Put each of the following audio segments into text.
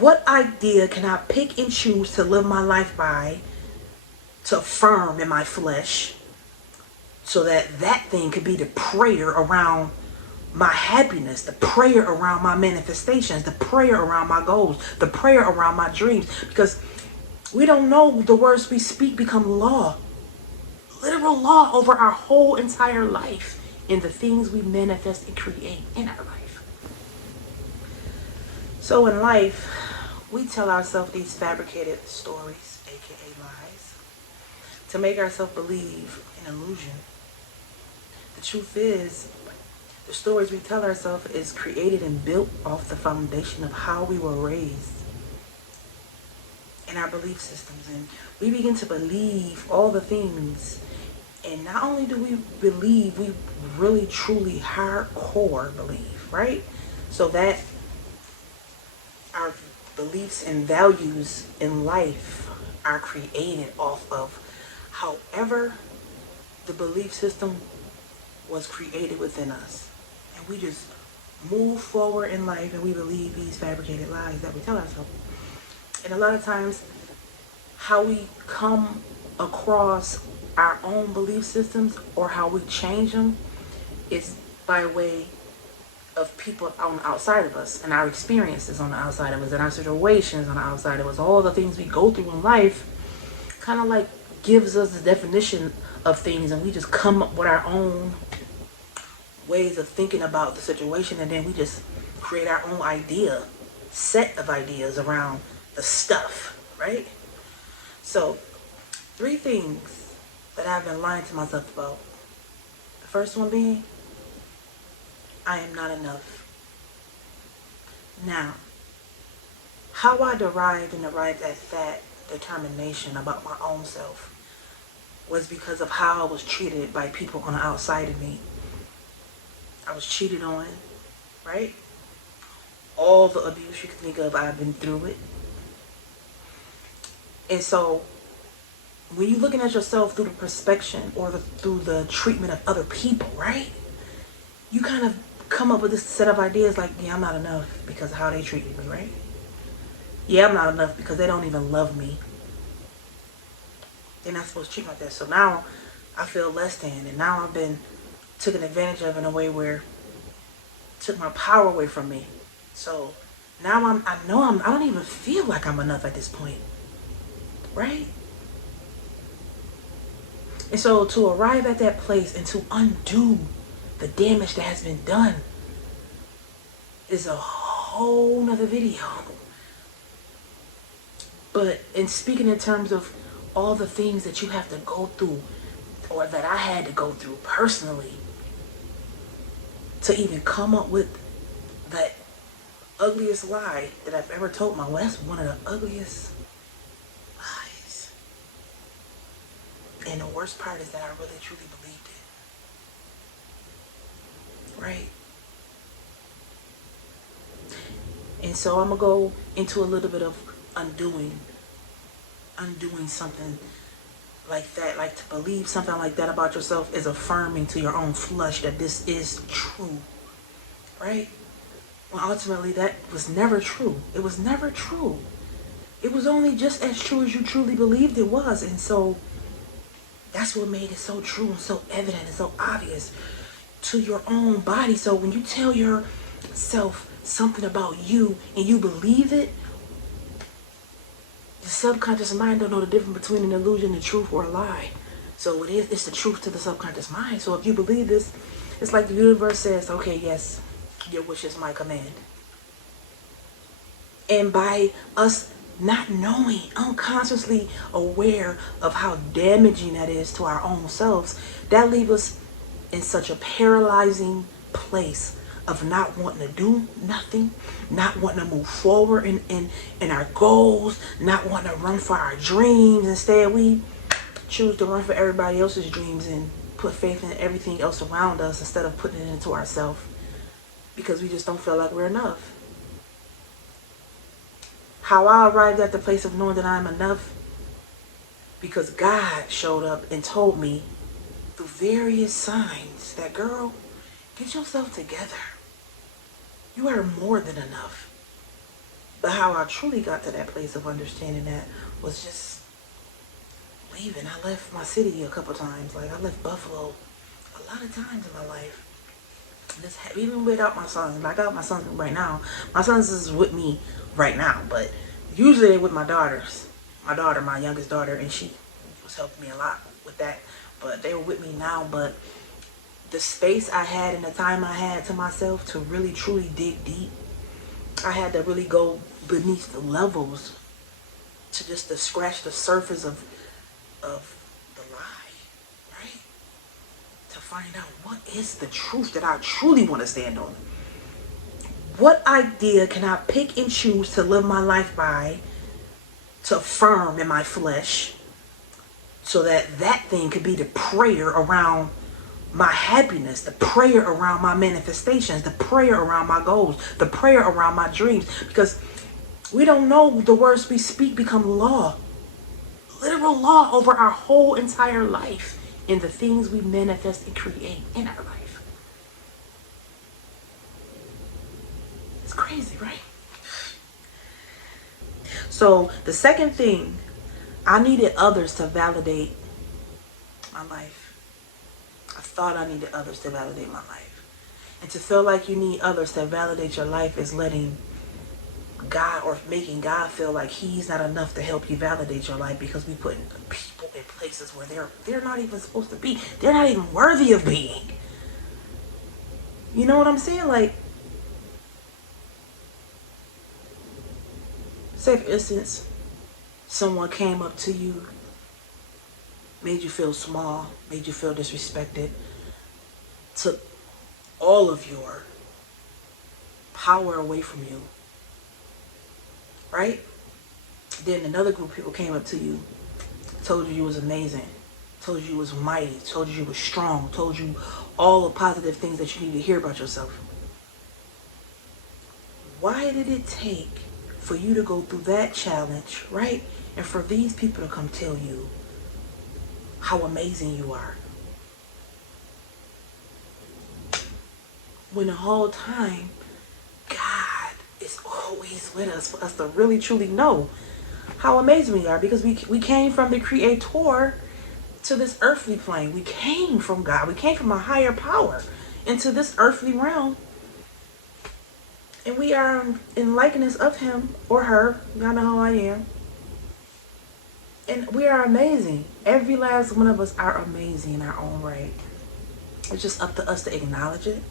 What idea can I pick and choose to live my life by, to affirm in my flesh, so that that thing could be the prayer around my happiness, the prayer around my manifestations, the prayer around my goals, the prayer around my dreams? Because we don't know, the words we speak become law, literal law over our whole entire life in the things we manifest and create in our life. So in life, we tell ourselves these fabricated stories, aka lies, to make ourselves believe an illusion. The truth is, the stories we tell ourselves is created and built off the foundation of how we were raised and our belief systems. And we begin to believe all the things. And not only do we believe, we really truly hardcore believe, right? So that our beliefs and values in life are created off of however the belief system was created within us. And we just move forward in life and we believe these fabricated lies that we tell ourselves. And a lot of times, how we come across our own belief systems or how we change them is by way of people on the outside of us, and our experiences on the outside of us, and our situations on the outside of us. All the things we go through in life kind of like gives us the definition of things, and we just come up with our own ways of thinking about the situation, and then we just create our own set of ideas around the stuff, right? So 3 things that I've been lying to myself about. The first one being, I am not enough. Now, how I arrived at that determination about my own self was because of how I was treated by people on the outside of me. I was cheated on, right? All the abuse you can think of, I've been through it. And so, when you're looking at yourself through the perspective or through the treatment of other people, right? You kind of come up with this set of ideas like, yeah, I'm not enough because of how they treated me, right? Yeah, I'm not enough because they don't even love me. They're not supposed to treat me like that. So now I feel less than, and now I've been taken advantage of in a way where it took my power away from me. So now I don't even feel like I'm enough at this point, right? And so to arrive at that place and to undo the damage that has been done is a whole nother video. But in speaking in terms of all the things that you have to go through, or that I had to go through personally, to even come up with that ugliest lie that I've ever told my wife. That's one of the ugliest lies. And the worst part is that I really truly believed it. Right? And so I'm going to go into a little bit of undoing something like that. Like, to believe something like that about yourself is affirming to your own flesh that this is true. Right? Well, ultimately that was never true. It was never true. It was only just as true as you truly believed it was. And so that's what made it so true and so evident and so obvious to your own body. So when you tell yourself something about you and you believe it, the subconscious mind don't know the difference between an illusion, the truth, or a lie. So it's the truth to the subconscious mind. So if you believe this, it's like the universe says, okay, yes, your wish is my command. And by us not knowing, unconsciously aware of how damaging that is to our own selves, that leaves us in such a paralyzing place of not wanting to do nothing, not wanting to move forward in our goals, not wanting to run for our dreams. Instead, we choose to run for everybody else's dreams and put faith in everything else around us instead of putting it into ourselves, because we just don't feel like we're enough. How I arrived at the place of knowing that I'm enough, because God showed up and told me through various signs that, girl, get yourself together. You are more than enough. But how I truly got to that place of understanding that was just leaving. I left my city a couple times. Like, I left Buffalo a lot of times in my life. Even without my sons. I got my sons right now. My sons is with me right now, but usually they're with my daughters. My daughter, my youngest daughter, and she was helping me a lot with that. But they were with me now. But the space I had and the time I had to myself to really truly dig deep, I had to really go beneath the levels to scratch the surface of the lie, right? To find out what is the truth that I truly want to stand on. What idea can I pick and choose to live my life by, to affirm in my flesh, so that that thing could be the prayer around my happiness, the prayer around my manifestations, the prayer around my goals, the prayer around my dreams. Because we don't know the words we speak become law, literal law over our whole entire life in the things we manifest and create in our life. It's crazy, right? So the second thing, I needed others to validate my life. I thought I needed others to validate my life. And to feel like you need others to validate your life is letting God, or making God feel like he's not enough to help you validate your life, because we put people in places where they're not even supposed to be. They're not even worthy of being. You know what I'm saying? Like, say for instance, someone came up to you, made you feel small, made you feel disrespected, took all of your power away from you, right? Then another group of people came up to you, told you you was amazing, told you you was mighty, told you you was strong, told you all the positive things that you need to hear about yourself. Why did it take for you to go through that challenge, right? And for these people to come tell you how amazing you are, when the whole time God is always with us, for us to really truly know how amazing we are? Because we came from the Creator to this earthly plane. We came from God. We came from a higher power into this earthly realm, and we are in likeness of him or her. Y'all know how I am. And we are amazing. Every last one of us are amazing in our own right. It's just up to us to acknowledge it,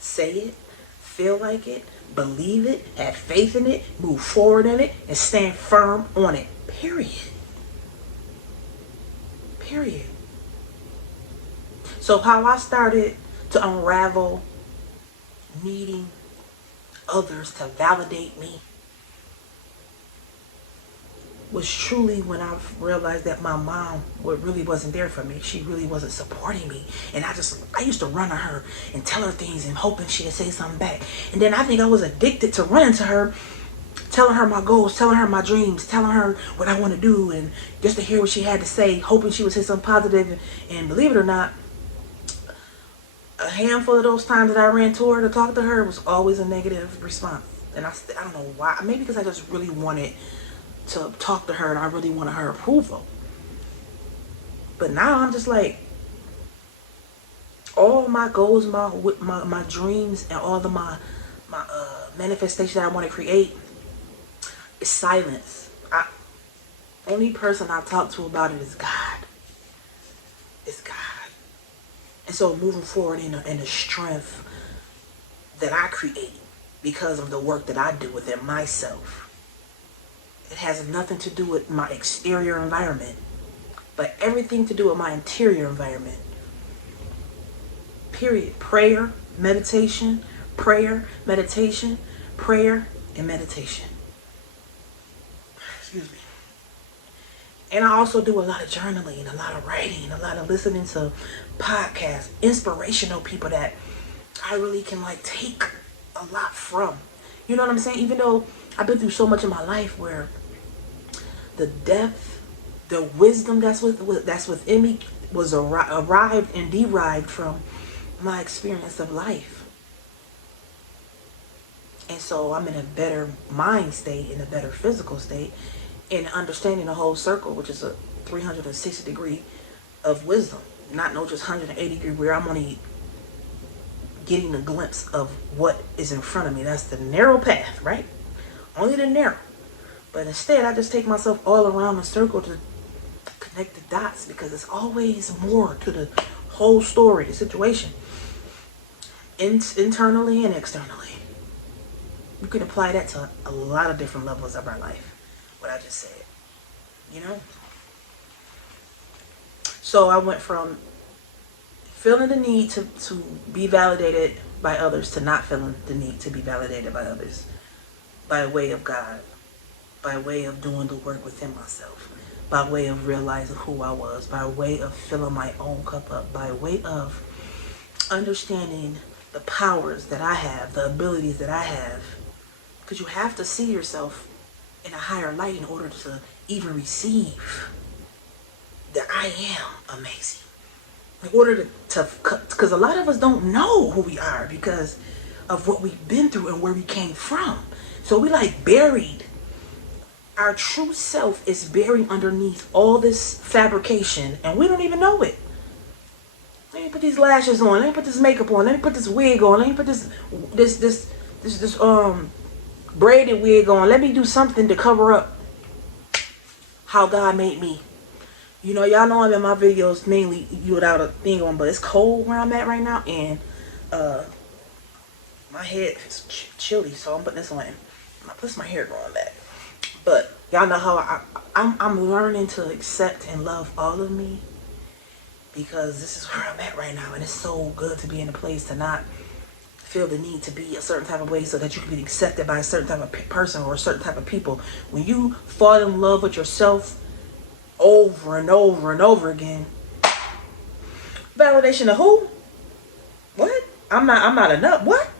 say it, feel like it, believe it, have faith in it, move forward in it, and stand firm on it. Period. Period. So how I started to unravel needing others to validate me was truly when I realized that my mom really wasn't there for me. She really wasn't supporting me. And I used to run to her and tell her things and hoping she'd say something back. And then I think I was addicted to running to her, telling her my goals, telling her my dreams, telling her what I want to do, and just to hear what she had to say, hoping she would say something positive. And believe it or not, a handful of those times that I ran to her to talk to her was always a negative response. And I don't know why. Maybe because I just really wanted to talk to her and I really wanted her approval. But now I'm just like, all my goals, my dreams, and all of my manifestation that I want to create is silence. Only person I talk to about it is God. It's God. And so moving forward in the strength that I create because of the work that I do within myself, it has nothing to do with my exterior environment, but everything to do with my interior environment. Period. Prayer, meditation, prayer, meditation, prayer, and meditation. Excuse me. And I also do a lot of journaling, a lot of writing, a lot of listening to podcasts, inspirational people that I really can take a lot from. You know what I'm saying? Even though I've been through so much in my life where the depth, the wisdom that's within me was arrived and derived from my experience of life. And so I'm in a better mind state, in a better physical state, and understanding the whole circle, which is a 360 degree of wisdom. Not no just 180 degree where I'm only getting a glimpse of what is in front of me. That's the narrow path, right? Only the narrow. But instead, I just take myself all around the circle to connect the dots, because it's always more to the whole story, the situation, internally and externally. You can apply that to a lot of different levels of our life, what I just said, you know? So I went from feeling the need to be validated by others to not feeling the need to be validated by others, by way of God, by way of doing the work within myself, by way of realizing who I was, by way of filling my own cup up, by way of understanding the powers that I have, the abilities that I have. Because you have to see yourself in a higher light in order to even receive that I am amazing. In order to, because a lot of us don't know who we are because of what we've been through and where we came from. So we like buried. Our true self is buried underneath all this fabrication, and we don't even know it. Let me put these lashes on. Let me put this makeup on. Let me put this wig on. Let me put this braided wig on. Let me do something to cover up how God made me. You know, y'all know I'm in my videos mainly without a thing on, but it's cold where I'm at right now, and my head is chilly, so I'm putting this on. Plus my hair growing back. But y'all know how I'm learning to accept and love all of me, because this is where I'm at right now, and it's so good to be in a place to not feel the need to be a certain type of way so that you can be accepted by a certain type of person or a certain type of people. When you fall in love with yourself over and over and over again, validation of who? What? I'm not enough. What?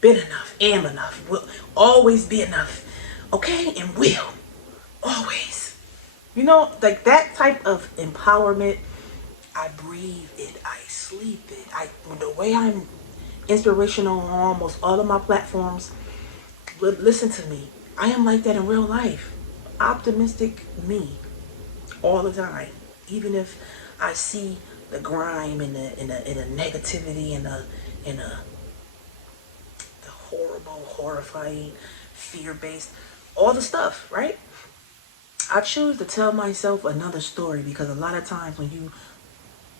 Been enough, am enough, will always be enough. Okay? And will. Always. You know, like that type of empowerment, I breathe it, I sleep it. The way I'm inspirational on almost all of my platforms, listen to me. I am like that in real life. Optimistic me all the time. Even if I see the grime and the negativity and the horrible, horrifying, fear-based, all the stuff, right? I choose to tell myself another story, because a lot of times when you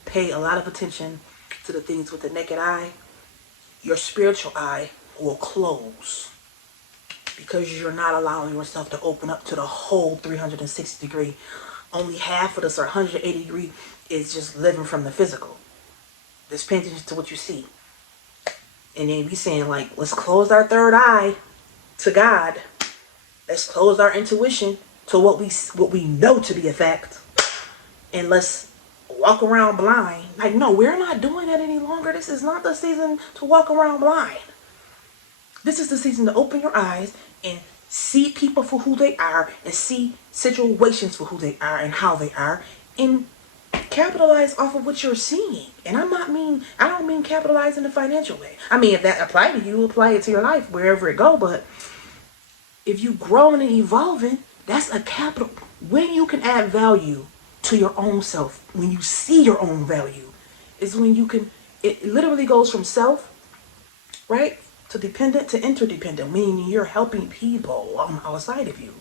pay a lot of attention to the things with the naked eye, your spiritual eye will close, because you're not allowing yourself to open up to the whole 360 degree. Only half of this, or 180 degree, is just living from the physical. Just paying attention to what you see. And then we saying, like, let's close our third eye to God. Let's close our intuition to what we know to be a fact. And let's walk around blind. Like, no, we're not doing that any longer. This is not the season to walk around blind. This is the season to open your eyes and see people for who they are, and see situations for who they are and how they are, and capitalize off of what you're seeing. And I don't mean capitalize in a financial way. I mean, if that apply to you, apply it to your life wherever it go. But if you growing and evolving, that's a capital. When you can add value to your own self, when you see your own value, is when you can. It literally goes from self, right, to dependent to interdependent, meaning you're helping people outside of you,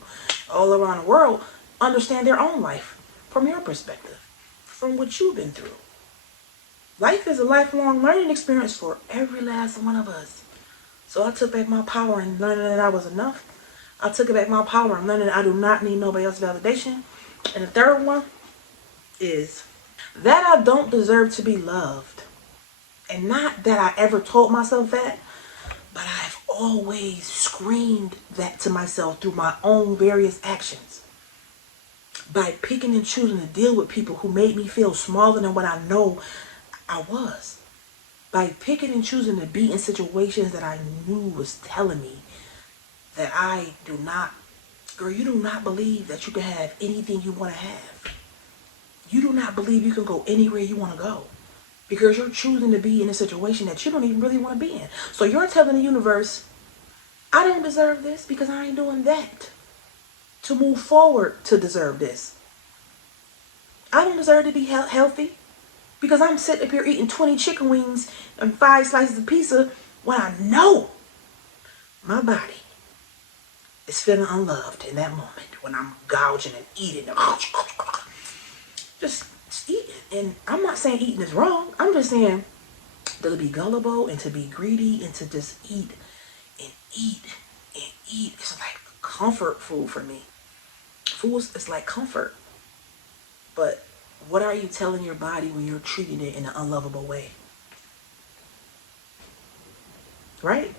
all around the world, understand their own life from your perspective, from what you've been through. Life is a lifelong learning experience for every last one of us. So I took back my power and learning that I was enough. I took back my power and learning that I do not need nobody else's validation. And the third one is that I don't deserve to be loved. And not that I ever told myself that, but I've always screamed that to myself through my own various actions. By picking and choosing to deal with people who made me feel smaller than what I know I was. By picking and choosing to be in situations that I knew was telling me that I do not, girl, you do not believe that you can have anything you want to have. You do not believe you can go anywhere you want to go, because you're choosing to be in a situation that you don't even really want to be in. So you're telling the universe, I don't deserve this because I ain't doing that to move forward to deserve this. I don't deserve to be healthy because I'm sitting up here eating 20 chicken wings and 5 slices of pizza when I know my body is feeling unloved in that moment when I'm gouging and eating. Just eating. And I'm not saying eating is wrong. I'm just saying to be gullible and to be greedy and to just eat and eat and eat. It's like comfort food for me. Food is like comfort. But what are you telling your body when you're treating it in an unlovable way? Right?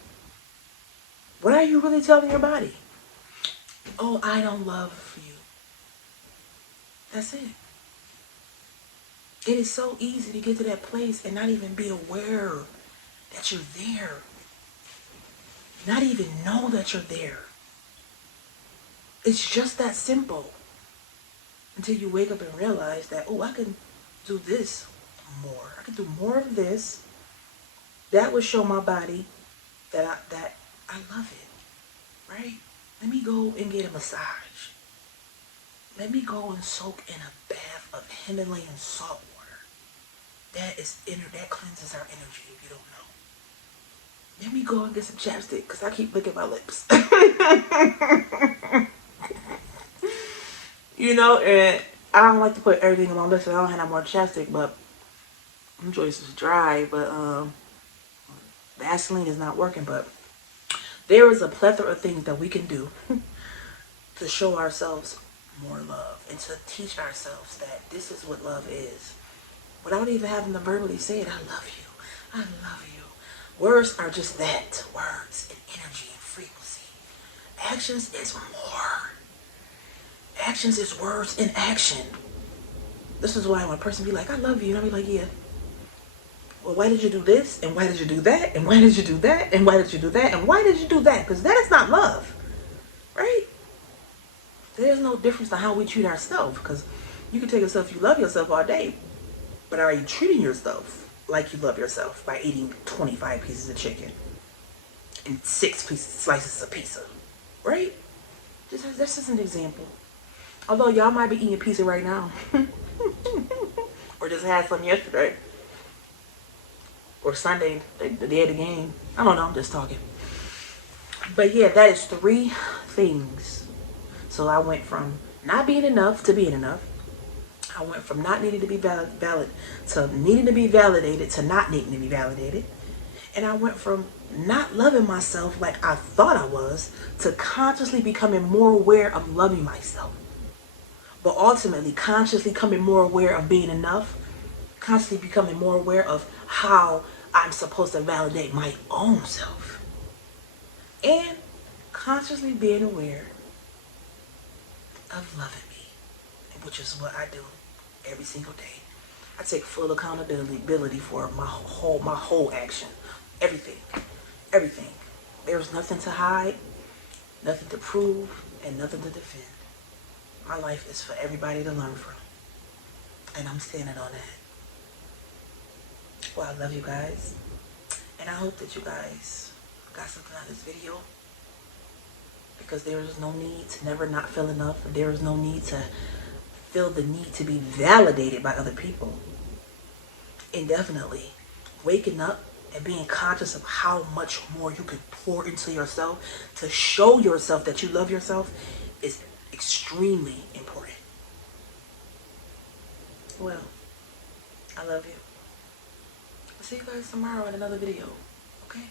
What are you really telling your body? Oh, I don't love you. That's it. It is so easy to get to that place and not even be aware that you're there. Not even know that you're there. It's just that simple. Until you wake up and realize that, oh, I can do this more. I can do more of this. That would show my body that I love it, right? Let me go and get a massage. Let me go and soak in a bath of Himalayan salt water. That cleanses our energy, if you don't know. Let me go and get some chapstick, because I keep licking my lips. You know, and I don't like to put everything on my lips, so I don't have no more chapstick, but I'm choice is dry, but Vaseline is not working, but there is a plethora of things that we can do to show ourselves more love and to teach ourselves that this is what love is without even having to verbally say it. I love you. I love you. Words are just that. Words and energy and frequency. Actions is more. Actions is words in action. This is why when a person be like, I love you, and I be like, yeah. Well, why did you do this? And why did you do that? And why did you do that? And why did you do that? And why did you do that? Because that is not love. Right? There's no difference to how we treat ourselves. Because you can tell yourself you love yourself all day. But are you treating yourself like you love yourself by eating 25 pieces of chicken and 6 slices of pizza? Right? That's just an example. Although y'all might be eating pizza right now. Or just had some yesterday. Or Sunday, the day of the game. I don't know, I'm just talking. But yeah, that is 3 things. So I went from not being enough to being enough. I went from not needing to be valid to needing to be validated to not needing to be validated. And I went from not loving myself like I thought I was to consciously becoming more aware of loving myself. But ultimately, consciously becoming more aware of being enough, constantly becoming more aware of how I'm supposed to validate my own self. And consciously being aware of loving me, which is what I do every single day. I take full accountability for my whole action. Everything. There's nothing to hide, nothing to prove, and nothing to defend. My life is for everybody to learn from. And I'm standing on that. Well, I love you guys. And I hope that you guys got something out of this video. Because there is no need to never not feel enough. There is no need to feel the need to be validated by other people. And definitely waking up and being conscious of how much more you can pour into yourself to show yourself that you love yourself is extremely important. Well, I love you. I'll see you guys tomorrow in another video. Okay?